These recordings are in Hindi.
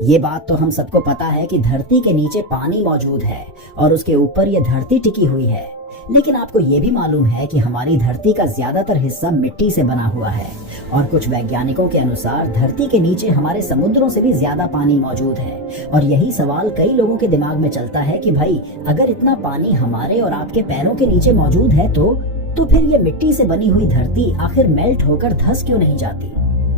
ये बात तो हम सबको पता है कि धरती के नीचे पानी मौजूद है और उसके ऊपर ये धरती टिकी हुई है। लेकिन आपको ये भी मालूम है कि हमारी धरती का ज्यादातर हिस्सा मिट्टी से बना हुआ है और कुछ वैज्ञानिकों के अनुसार धरती के नीचे हमारे समुद्रों से भी ज्यादा पानी मौजूद है। और यही सवाल कई लोगों के दिमाग में चलता है कि भाई अगर इतना पानी हमारे और आपके पैरों के नीचे मौजूद है तो फिर ये मिट्टी से बनी हुई धरती आखिर मेल्ट होकर धंस क्यों नहीं जाती।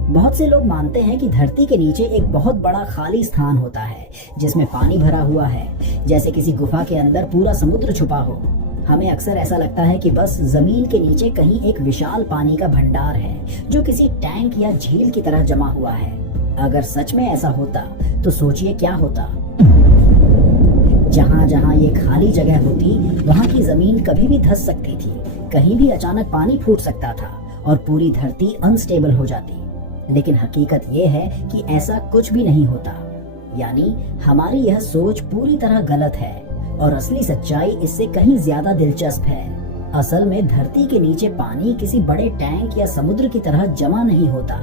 बहुत से लोग मानते हैं कि धरती के नीचे एक बहुत बड़ा खाली स्थान होता है जिसमें पानी भरा हुआ है, जैसे किसी गुफा के अंदर पूरा समुद्र छुपा हो। हमें अक्सर ऐसा लगता है कि बस जमीन के नीचे कहीं एक विशाल पानी का भंडार है जो किसी टैंक या झील की तरह जमा हुआ है। अगर सच में ऐसा होता तो सोचिए क्या होता। जहाँ जहाँ ये खाली जगह होती वहाँ की जमीन कभी भी धंस सकती थी, कहीं भी अचानक पानी फूट सकता था और पूरी धरती अनस्टेबल हो जाती। लेकिन हकीकत ये है कि ऐसा कुछ भी नहीं होता। यानी हमारी यह सोच पूरी तरह गलत है और असली सच्चाई इससे कहीं ज्यादा दिलचस्प है। असल में धरती के नीचे पानी किसी बड़े टैंक या समुद्र की तरह जमा नहीं होता,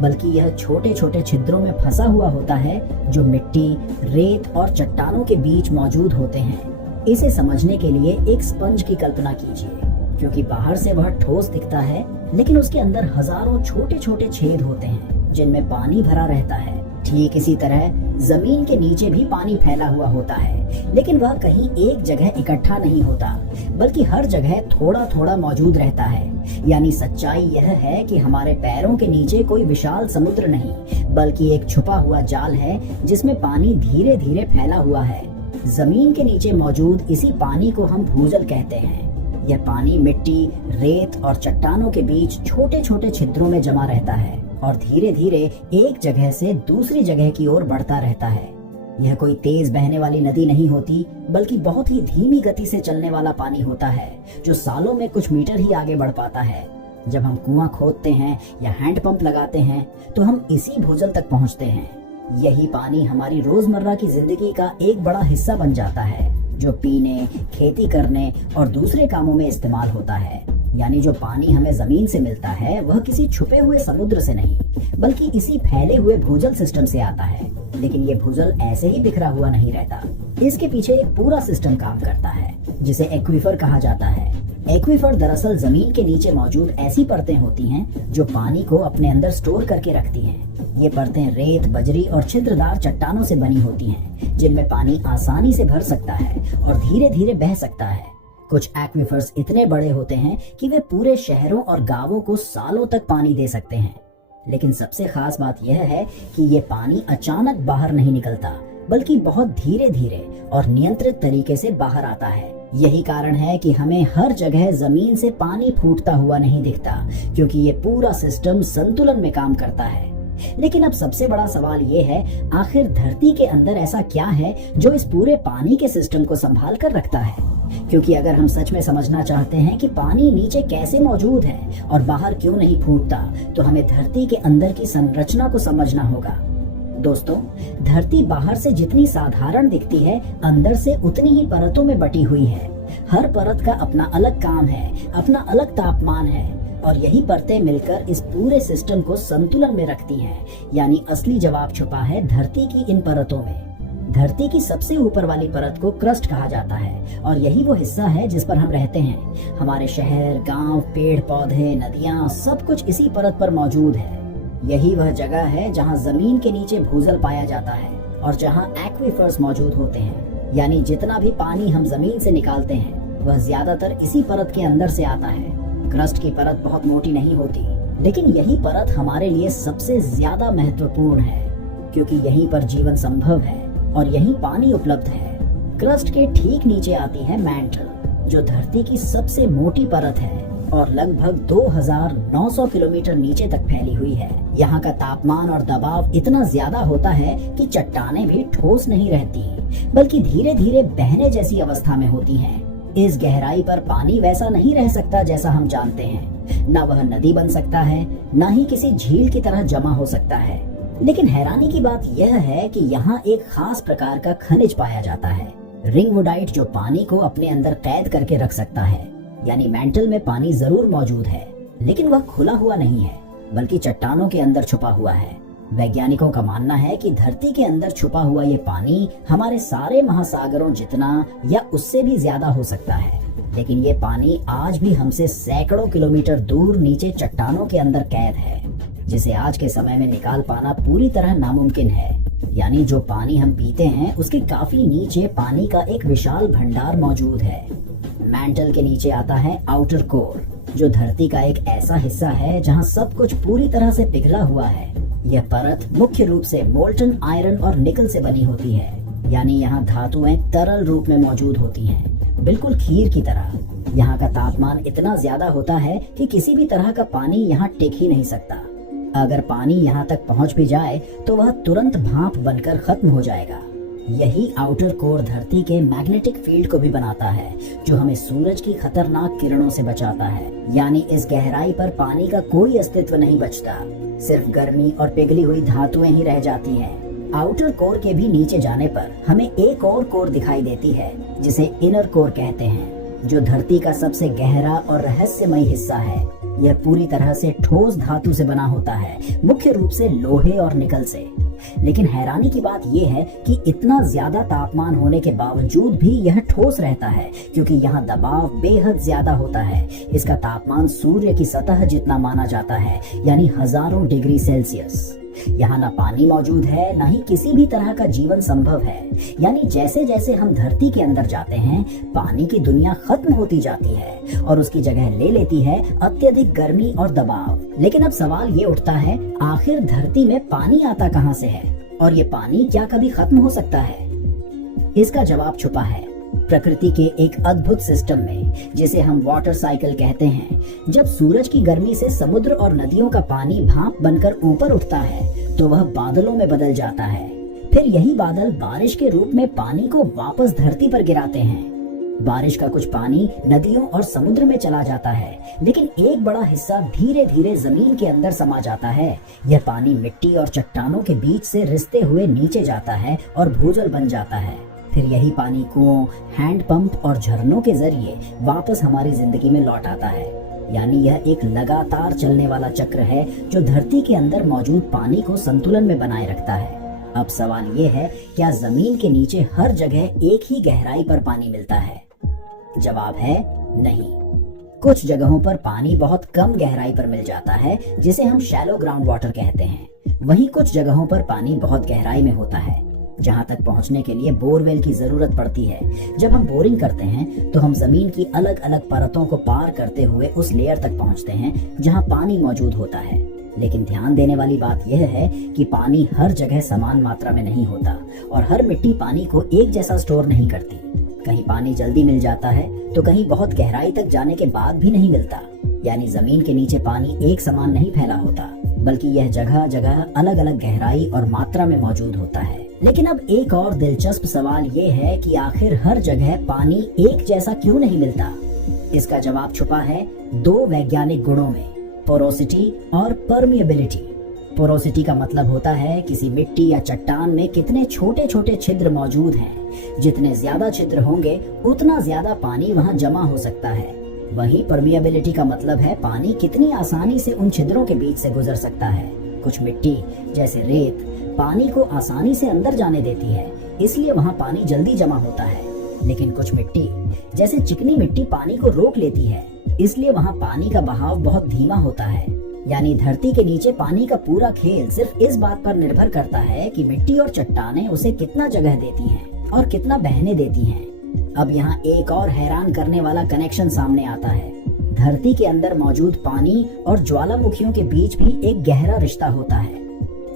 बल्कि यह छोटे छोटे छिद्रों में फंसा हुआ होता है जो मिट्टी, रेत और चट्टानों के बीच मौजूद होते हैं। इसे समझने के लिए एक स्पंज की कल्पना कीजिए। क्योंकि बाहर से वह ठोस दिखता है, लेकिन उसके अंदर हजारों छोटे छोटे छेद होते हैं जिनमें पानी भरा रहता है। ठीक इसी तरह जमीन के नीचे भी पानी फैला हुआ होता है, लेकिन वह कहीं एक जगह इकट्ठा नहीं होता, बल्कि हर जगह थोड़ा थोड़ा मौजूद रहता है। यानी सच्चाई यह है कि हमारे पैरों के नीचे कोई विशाल समुद्र नहीं, बल्कि एक छुपा हुआ जाल है जिसमें पानी धीरे धीरे फैला हुआ है। जमीन के नीचे मौजूद इसी पानी को हम भूजल कहते हैं। यह पानी मिट्टी, रेत और चट्टानों के बीच छोटे छोटे छिद्रों में जमा रहता है और धीरे धीरे एक जगह से दूसरी जगह की ओर बढ़ता रहता है। यह कोई तेज बहने वाली नदी नहीं होती, बल्कि बहुत ही धीमी गति से चलने वाला पानी होता है जो सालों में कुछ मीटर ही आगे बढ़ पाता है। जब हम कुआं खोदते हैं या हैंडपंप लगाते हैं तो हम इसी भूजल तक पहुंचते हैं। यही पानी हमारी रोजमर्रा की जिंदगी का एक बड़ा हिस्सा बन जाता है जो पीने, खेती करने और दूसरे कामों में इस्तेमाल होता है। यानी जो पानी हमें जमीन से मिलता है वह किसी छुपे हुए समुद्र से नहीं, बल्कि इसी फैले हुए भूजल सिस्टम से आता है। लेकिन ये भूजल ऐसे ही बिखरा हुआ नहीं रहता, इसके पीछे एक पूरा सिस्टम काम करता है जिसे एक्वीफर कहा जाता है। एक्वीफर दरअसल जमीन के नीचे मौजूद ऐसी परतें होती हैं जो पानी को अपने अंदर स्टोर करके रखती हैं। ये परतें रेत, बजरी और छिद्रदार चट्टानों से बनी होती हैं जिनमें पानी आसानी से भर सकता है और धीरे धीरे बह सकता है। कुछ एक्वीफर्स इतने बड़े होते हैं कि वे पूरे शहरों और गांवों को सालों तक पानी दे सकते हैं। लेकिन सबसे खास बात यह है कि ये पानी अचानक बाहर नहीं निकलता, बल्कि बहुत धीरे धीरे और नियंत्रित तरीके से बाहर आता है। यही कारण है कि हमें हर जगह जमीन से पानी फूटता हुआ नहीं दिखता, क्योंकि ये पूरा सिस्टम संतुलन में काम करता है। लेकिन अब सबसे बड़ा सवाल ये है, आखिर धरती के अंदर ऐसा क्या है जो इस पूरे पानी के सिस्टम को संभाल कर रखता है। क्योंकि अगर हम सच में समझना चाहते हैं कि पानी नीचे कैसे मौजूद है और बाहर क्यों नहीं फूटता, तो हमें धरती के अंदर की संरचना को समझना होगा। दोस्तों, धरती बाहर से जितनी साधारण दिखती है, अंदर से उतनी ही परतों में बटी हुई है। हर परत का अपना अलग काम है, अपना अलग तापमान है और यही परतें मिलकर इस पूरे सिस्टम को संतुलन में रखती हैं। यानी असली जवाब छुपा है धरती की इन परतों में। धरती की सबसे ऊपर वाली परत को क्रस्ट कहा जाता है और यही वो हिस्सा है जिस पर हम रहते हैं। हमारे शहर, गांव, पेड़ पौधे, नदियां, सब कुछ इसी परत पर मौजूद है। यही वह जगह है जहां जमीन के नीचे भूजल पाया जाता है और जहां एक्वीफर्स मौजूद होते हैं। यानी जितना भी पानी हम जमीन से निकालते हैं वह ज्यादातर इसी परत के अंदर से आता है। क्रस्ट की परत बहुत मोटी नहीं होती, लेकिन यही परत हमारे लिए सबसे ज्यादा महत्वपूर्ण है, क्योंकि यहीं पर जीवन संभव है और यहीं पानी उपलब्ध है। क्रस्ट के ठीक नीचे आती है मैंटल, जो धरती की सबसे मोटी परत है और लगभग 2900 किलोमीटर नीचे तक फैली हुई है। यहाँ का तापमान और दबाव इतना ज्यादा होता है कि चट्टानें भी ठोस नहीं रहती, बल्कि धीरे धीरे बहने जैसी अवस्था में होती हैं। इस गहराई पर पानी वैसा नहीं रह सकता जैसा हम जानते हैं। न वह नदी बन सकता है, न ही किसी झील की तरह जमा हो सकता है। लेकिन हैरानी की बात यह है कि यहाँ एक खास प्रकार का खनिज पाया जाता है, रिंगवुडाइट, जो पानी को अपने अंदर कैद करके रख सकता है। यानी मैंटल में पानी जरूर मौजूद है, लेकिन वह खुला हुआ नहीं है, बल्कि चट्टानों के अंदर छुपा हुआ है। वैज्ञानिकों का मानना है कि धरती के अंदर छुपा हुआ ये पानी हमारे सारे महासागरों जितना या उससे भी ज्यादा हो सकता है, लेकिन ये पानी आज भी हमसे सैकड़ों किलोमीटर दूर नीचे चट्टानों के अंदर कैद है, जिसे आज के समय में निकाल पाना पूरी तरह नामुमकिन है। यानी जो पानी हम पीते हैं उसके काफी नीचे पानी का एक विशाल भंडार मौजूद है। मैंटल के नीचे आता है आउटर कोर, जो धरती का एक ऐसा हिस्सा है जहां सब कुछ पूरी तरह से पिघला हुआ है। यह परत मुख्य रूप से मोल्टन आयरन और निकल से बनी होती है, यानी यहाँ धातुएं तरल रूप में मौजूद होती हैं, बिल्कुल खीर की तरह। यहाँ का तापमान इतना ज्यादा होता है कि किसी भी तरह का पानी यहाँ टिक ही नहीं सकता। अगर पानी यहाँ तक पहुँच भी जाए तो वह तुरंत भाप बनकर खत्म हो जाएगा। यही आउटर कोर धरती के मैग्नेटिक फील्ड को भी बनाता है, जो हमें सूरज की खतरनाक किरणों से बचाता है। यानी इस गहराई पर पानी का कोई अस्तित्व नहीं बचता, सिर्फ गर्मी और पिघली हुई धातुएं ही रह जाती हैं। आउटर कोर के भी नीचे जाने पर हमें एक और कोर दिखाई देती है, जिसे इनर कोर कहते हैं, जो धरती का सबसे गहरा और रहस्यमय हिस्सा है। यह पूरी तरह से ठोस धातु से बना होता है, मुख्य रूप से लोहे और निकल से। लेकिन हैरानी की बात यह है कि इतना ज्यादा तापमान होने के बावजूद भी यह ठोस रहता है, क्योंकि यहाँ दबाव बेहद ज्यादा होता है। इसका तापमान सूर्य की सतह जितना माना जाता है, यानी हजारों डिग्री सेल्सियस। यहाँ ना पानी मौजूद है, ना ही किसी भी तरह का जीवन संभव है। यानी जैसे जैसे हम धरती के अंदर जाते हैं, पानी की दुनिया खत्म होती जाती है और उसकी जगह ले लेती है अत्यधिक गर्मी और दबाव। लेकिन अब सवाल ये उठता है, आखिर धरती में पानी आता कहाँ से है और ये पानी क्या कभी खत्म हो सकता है? इसका जवाब छुपा है प्रकृति के एक अद्भुत सिस्टम में, जिसे हम वाटर साइकिल कहते हैं। जब सूरज की गर्मी से समुद्र और नदियों का पानी भाप बनकर ऊपर उठता है तो वह बादलों में बदल जाता है। फिर यही बादल बारिश के रूप में पानी को वापस धरती पर गिराते हैं। बारिश का कुछ पानी नदियों और समुद्र में चला जाता है, लेकिन एक बड़ा हिस्सा धीरे धीरे जमीन के अंदर समा जाता है। यह पानी मिट्टी और चट्टानों के बीच से रिसते हुए नीचे जाता है और भूजल बन जाता है। फिर यही पानी कुओं, हैंडपंप और झरनों के जरिए वापस हमारी जिंदगी में लौट आता है। यानी यह एक लगातार चलने वाला चक्र है जो धरती के अंदर मौजूद पानी को संतुलन में बनाए रखता है। अब सवाल ये है, क्या जमीन के नीचे हर जगह एक ही गहराई पर पानी मिलता है? जवाब है नहीं। कुछ जगहों पर पानी बहुत कम गहराई पर मिल जाता है, जिसे हम शैलो ग्राउंड वाटर कहते हैं। वहीं कुछ जगहों पर पानी बहुत गहराई में होता है, जहां तक पहुंचने के लिए बोरवेल की जरूरत पड़ती है। जब हम बोरिंग करते हैं तो हम जमीन की अलग अलग परतों को पार करते हुए उस लेयर तक पहुंचते हैं जहां पानी मौजूद होता है। लेकिन ध्यान देने वाली बात यह है कि पानी हर जगह समान मात्रा में नहीं होता और हर मिट्टी पानी को एक जैसा स्टोर नहीं करती। कहीं पानी जल्दी मिल जाता है तो कहीं बहुत गहराई तक जाने के बाद भी नहीं मिलता। यानी जमीन के नीचे पानी एक समान नहीं फैला होता, बल्कि यह जगह जगह अलग अलग गहराई और मात्रा में मौजूद होता है। लेकिन अब एक और दिलचस्प सवाल ये है कि आखिर हर जगह पानी एक जैसा क्यों नहीं मिलता? इसका जवाब छुपा है दो वैज्ञानिक गुणों में, पोरोसिटी और परमिएबिलिटी। पोरोसिटी का मतलब होता है किसी मिट्टी या चट्टान में कितने छोटे छोटे छिद्र मौजूद हैं। जितने ज्यादा छिद्र होंगे उतना ज्यादा पानी वहां जमा हो सकता है। वहीं परमिएबिलिटी का मतलब है पानी कितनी आसानी से उन छिद्रों के बीच से गुजर सकता है। कुछ मिट्टी जैसे रेत पानी को आसानी से अंदर जाने देती है, इसलिए वहाँ पानी जल्दी जमा होता है। लेकिन कुछ मिट्टी जैसे चिकनी मिट्टी पानी को रोक लेती है, इसलिए वहाँ पानी का बहाव बहुत धीमा होता है। यानी धरती के नीचे पानी का पूरा खेल सिर्फ इस बात पर निर्भर करता है कि मिट्टी और चट्टानें उसे कितना जगह देती हैं और कितना बहने देती हैं। अब यहाँ एक और हैरान करने वाला कनेक्शन सामने आता है। धरती के अंदर मौजूद पानी और ज्वालामुखियों के बीच भी एक गहरा रिश्ता होता है।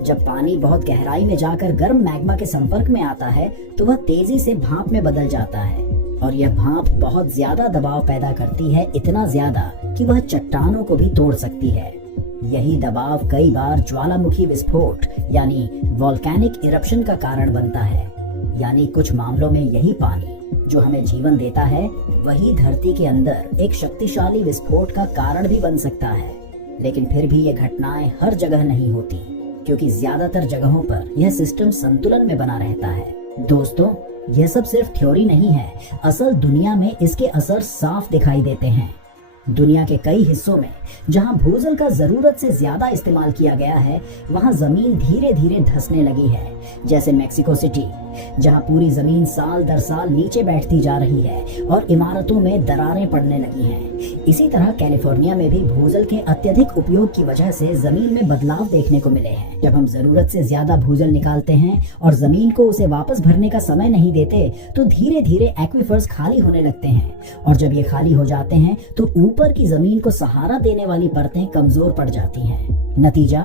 जब पानी बहुत गहराई में जाकर गर्म मैग्मा के संपर्क में आता है तो वह तेजी से भाप में बदल जाता है और यह भाप बहुत ज्यादा दबाव पैदा करती है, इतना ज्यादा कि वह चट्टानों को भी तोड़ सकती है। यही दबाव कई बार ज्वालामुखी विस्फोट यानी वोल्केनिक इरप्शन का कारण बनता है। यानी कुछ मामलों में यही पानी जो हमें जीवन देता है, वही धरती के अंदर एक शक्तिशाली विस्फोट का कारण भी बन सकता है। लेकिन फिर भी ये घटनाएं हर जगह नहीं होती, क्योंकि ज्यादातर जगहों पर यह सिस्टम संतुलन में बना रहता है। दोस्तों, यह सब सिर्फ थ्योरी नहीं है, असल दुनिया में इसके असर साफ दिखाई देते हैं। दुनिया के कई हिस्सों में जहां भूजल का जरूरत से ज्यादा इस्तेमाल किया गया है, वहां जमीन धीरे धीरे धंसने लगी है। जैसे मेक्सिको सिटी, जहां पूरी जमीन साल दर साल नीचे बैठती जा रही है और इमारतों में दरारें पड़ने लगी हैं। इसी तरह कैलिफोर्निया में भी भूजल के अत्यधिक उपयोग की वजह से जमीन में बदलाव देखने को मिले हैं। जब हम जरूरत से ज्यादा भूजल निकालते हैं और जमीन को उसे वापस भरने का समय नहीं देते, तो धीरे धीरे एक्वीफर्स खाली होने लगते हैं, और जब ये खाली हो जाते हैं तो ऊपर की जमीन को सहारा देने वाली परतें कमजोर पड़ जाती हैं। नतीजा,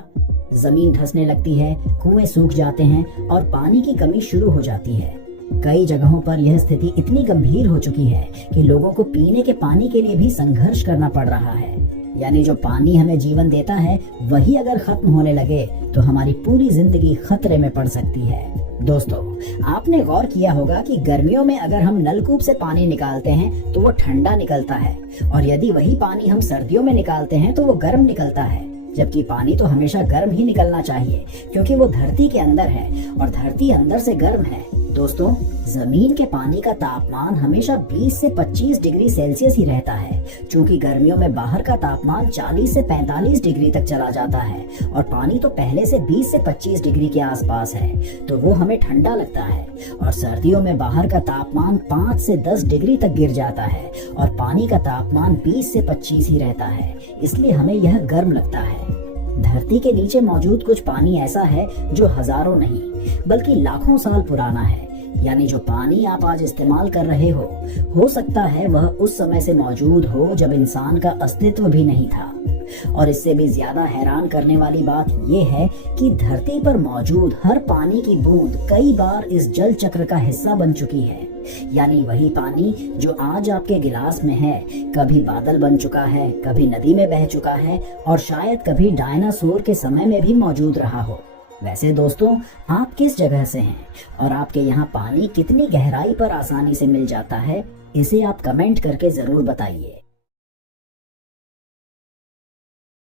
जमीन धंसने लगती है, कुएं सूख जाते हैं और पानी की कमी शुरू हो जाती है। कई जगहों पर यह स्थिति इतनी गंभीर हो चुकी है कि लोगों को पीने के पानी के लिए भी संघर्ष करना पड़ रहा है। यानी जो पानी हमें जीवन देता है, वही अगर खत्म होने लगे तो हमारी पूरी जिंदगी खतरे में पड़ सकती है। दोस्तों, आपने गौर किया होगा कि गर्मियों में अगर हम नलकूप से पानी निकालते हैं तो वो ठंडा निकलता है, और यदि वही पानी हम सर्दियों में निकालते हैं तो वो गर्म निकलता है। जबकि पानी तो हमेशा गर्म ही निकलना चाहिए, क्योंकि वो धरती के अंदर है और धरती अंदर से गर्म है। दोस्तों, जमीन के पानी का तापमान हमेशा 20 से 25 डिग्री सेल्सियस ही रहता है। चूंकि गर्मियों में बाहर का तापमान 40 से 45 डिग्री तक चला जाता है और पानी तो पहले से 20 से 25 डिग्री के आसपास है, तो वो हमें ठंडा लगता है। और सर्दियों में बाहर का तापमान 5 से 10 डिग्री तक गिर जाता है और पानी का तापमान 20 से 25 ही रहता है, इसलिए हमें यह गर्म लगता है। धरती के नीचे मौजूद कुछ पानी ऐसा है जो हजारों नहीं बल्कि लाखों साल पुराना है। यानी जो पानी आप आज इस्तेमाल कर रहे हो सकता है वह उस समय से मौजूद हो जब इंसान का अस्तित्व भी नहीं था। और इससे भी ज्यादा हैरान करने वाली बात यह है कि धरती पर मौजूद हर पानी की बूंद कई बार इस जल चक्र का हिस्सा बन चुकी है। यानी वही पानी जो आज आपके गिलास में है, कभी बादल बन चुका है, कभी नदी में बह चुका है और शायद कभी डायनासोर के समय में भी मौजूद रहा हो। वैसे दोस्तों, आप किस जगह से हैं और आपके यहाँ पानी कितनी गहराई पर आसानी से मिल जाता है, इसे आप कमेंट करके जरूर बताइए।